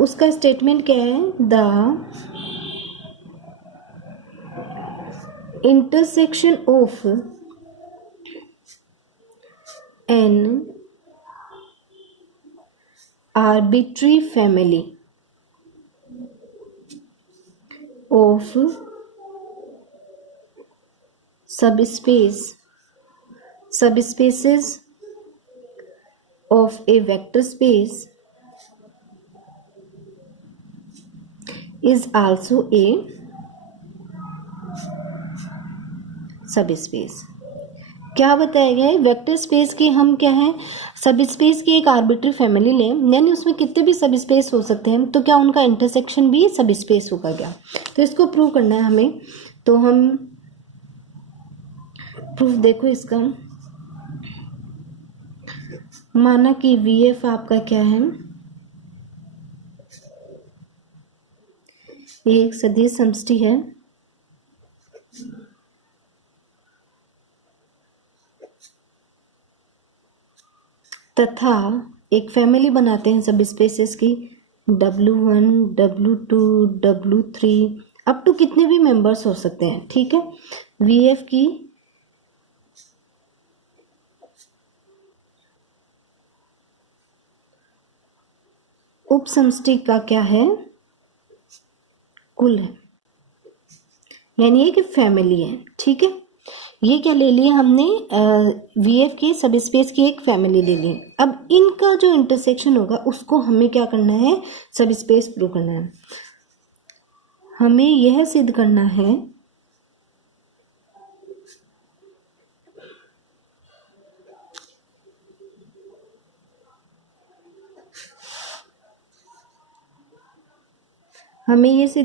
उसका स्टेटमेंट क्या है, the intersection of an arbitrary family of subspaces of a vector space is also a subspace. क्या बताया गया है, वेक्टर स्पेस की हम क्या है, सबस्पेस की एक आर्बिट्री फैमिली लें, यानी उसमें कितने भी सबस्पेस हो सकते हैं, तो क्या उनका इंटरसेक्शन भी सबस्पेस होगा क्या। तो इसको प्रूव करना है हमें। तो हम प्रूफ देखो इसका, माना कि VF आपका क्या है, ये एक सदिश समष्टि है तथा एक फैमिली बनाते हैं सब स्पेसेस की, W1 W2 W3 up to कितने भी मेंबर्स हो सकते हैं, ठीक है। VF की उप समष्टि का क्या है, कुल है, यानी ये कि फैमिली है, ठीक है। ये क्या ले लिए हमने, VF के सब स्पेस की एक फैमिली ले ली। अब इनका जो इंटरसेक्शन होगा उसको हमें क्या करना है, सब स्पेस प्रूव करना है। हमें यह सिद्ध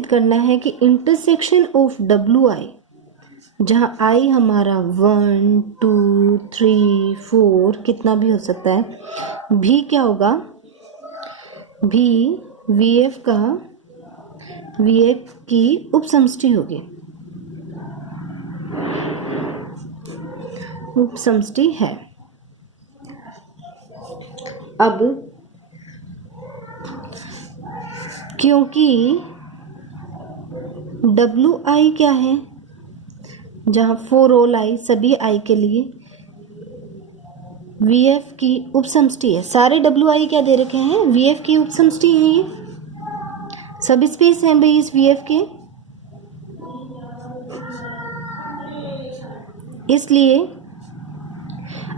करना है कि इंटरसेक्शन ऑफ WI, जहाँ I हमारा 1 2 3 4 कितना भी हो सकता है, भी क्या होगा, भी VF की उप समष्टि होगी, उप समष्टि है। अब क्योंकि WI क्या है, जहाँ फॉर ऑल I, सभी I के लिए VF की उप समष्टि है। सारे WI क्या दे रखे हैं, VF की उप समष्टि है, ये सब स्पेस है भाई इस VF के, इसलिए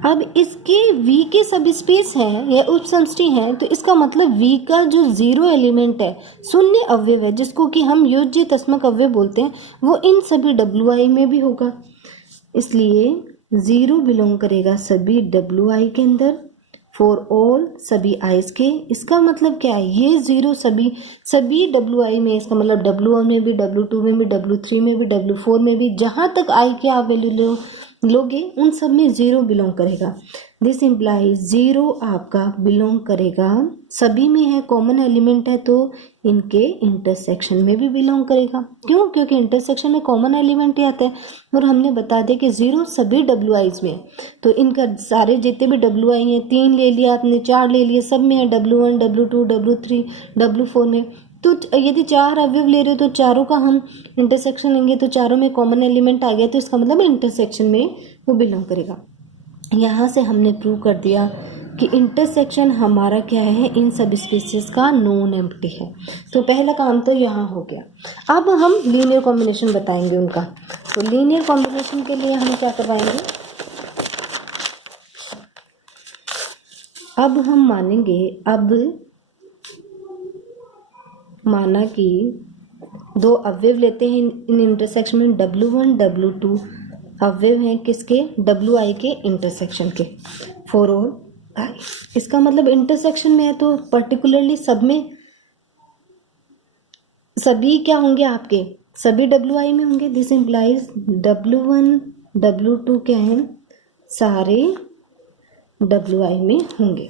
अब इसके V के सब स्पेस हैं या उप समष्टि हैं, तो इसका मतलब V का जो जीरो एलिमेंट है, शून्य अवयव है, जिसको कि हम योज्य तस्मक अवयव बोलते हैं, वो इन सभी WI में भी होगा। इसलिए जीरो बिलोंग करेगा सभी WI के अंदर, फॉर ऑल सभी आइज के। इसका मतलब क्या है, ये जीरो सभी WI में, इसका मतलब W1 में भी, W2 में भी, W3 में भी, W4 में भी, जहाँ तक I के आप वैल्यू लोगे उन सब में जीरो बिलोंग करेगा। दिस इम्प्लाइज जीरो आपका बिलोंग करेगा, सभी में है, कॉमन एलिमेंट है, तो इनके इंटरसेक्शन में भी बिलोंग करेगा। क्यों, क्योंकि इंटरसेक्शन में कॉमन एलिमेंट ही आता है, और हमने बता दिया कि जीरो सभी WIs में, तो इनका सारे जितने भी WI हैं, 3 ले लिया आपने, 4 ले लिए, सब में है, W1 W2 W3 W4 में। तो यदि 4 अवयव ले रहे हो तो चारों का हम इंटरसेक्शन लेंगे, तो चारों में कॉमन एलिमेंट आ गया, तो इसका मतलब इंटरसेक्शन में वो बिलोंग करेगा। यहाँ से हमने प्रूव कर दिया कि इंटरसेक्शन हमारा क्या है, इन सब स्पीशीज का नॉन एम्प्टी है। तो पहला काम तो यहाँ हो गया। अब हम लीनियर कॉम्बिनेशन बताएंगे उनका। तो लीनियर कॉम्बिनेशन के लिए हम क्या करवाएंगे, अब हम मानेंगे, अब माना कि 2 अवयव लेते हैं इन इंटरसेक्शन में, W1 W2 अवयव हैं किसके, WI के इंटरसेक्शन के, फॉर ऑल I। इसका मतलब इंटरसेक्शन में है तो पर्टिकुलरली सब में सभी क्या होंगे, आपके सभी WI में होंगे। दिस इम्प्लाइज W1 W2 क्या है, सारे WI में होंगे।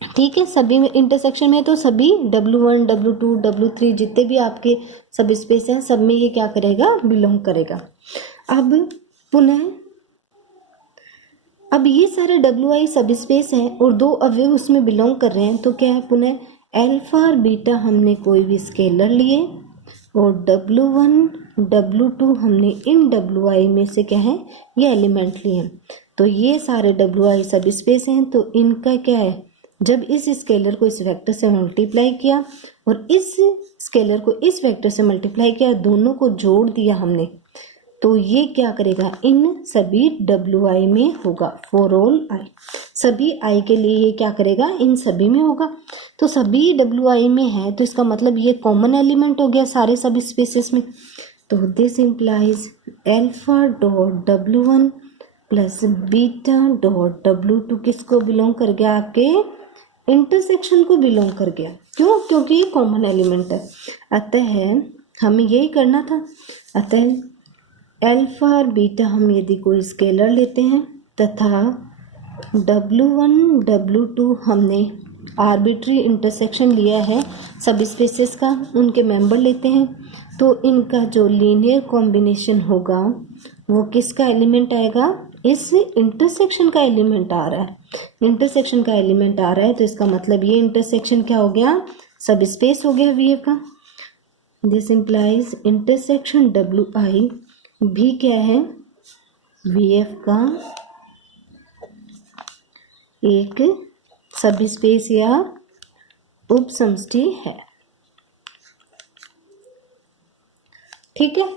ठीक है, सभी में इंटरसेक्शन में, तो सभी W1 W2 W3 जितने भी आपके सब स्पेस हैं, सब में ये क्या करेगा, बिलोंग करेगा। अब पुनः, अब ये सारे WI सब स्पेस हैं और 2 अवयव उसमें बिलोंग कर रहे हैं, तो क्या है, पुनः अल्फा और बीटा हमने कोई भी स्केलर लिए और W1 W2 हमने इन WI में से क्या है, ये एलिमेंट लिए। तो ये सारे WI सब स्पेस हैं, तो इनका क्या है, जब इस स्केलर को इस वेक्टर से मल्टीप्लाई किया और इस स्केलर को इस वेक्टर से मल्टीप्लाई किया, दोनों को जोड़ दिया हमने, तो ये क्या करेगा, इन सभी WI में होगा, फॉर ऑल I, सभी I के लिए ये क्या करेगा, इन सभी में होगा। तो सभी WI में है, तो इसका मतलब ये कॉमन एलिमेंट हो गया सारे सब स्पेसेस में। तो this implies alpha dot W1 plus beta dot W2 किसको बिलोंग कर गया, आपके इंटरसेक्शन को बिलोंग कर गया। क्यों, क्योंकि ये कॉमन एलिमेंट है। अतः हमें यही करना था। अतः अल्फा और बीटा हम यदि कोई स्केलर लेते हैं तथा W1 W2 हमने आर्बिट्री इंटरसेक्शन लिया है सब स्पेसेस का, उनके मेंबर लेते हैं, तो इनका जो लीनियर कॉम्बिनेशन होगा वो किसका एलिमेंट आएगा, इस इंटरसेक्शन का एलिमेंट आ रहा है। इंटरसेक्शन का एलिमेंट आ रहा है, तो इसका मतलब ये इंटरसेक्शन क्या हो गया, सब स्पेस हो गया VF का। दिस इम्प्लाइज इंटरसेक्शन WI भी क्या है, VF का एक सब स्पेस या उप समष्टि है। ठीक है,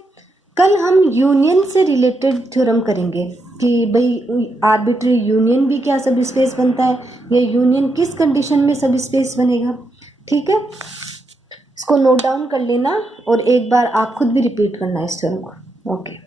कल हम यूनियन से रिलेटेड थ्योरम करेंगे कि भाई आर्बिट्री यूनियन भी क्या सब स्पेस बनता है, या यूनियन किस कंडीशन में सब स्पेस बनेगा। ठीक है, इसको नोट डाउन कर लेना और एक बार आप खुद भी रिपीट करना इस थ्योरम को। ओके।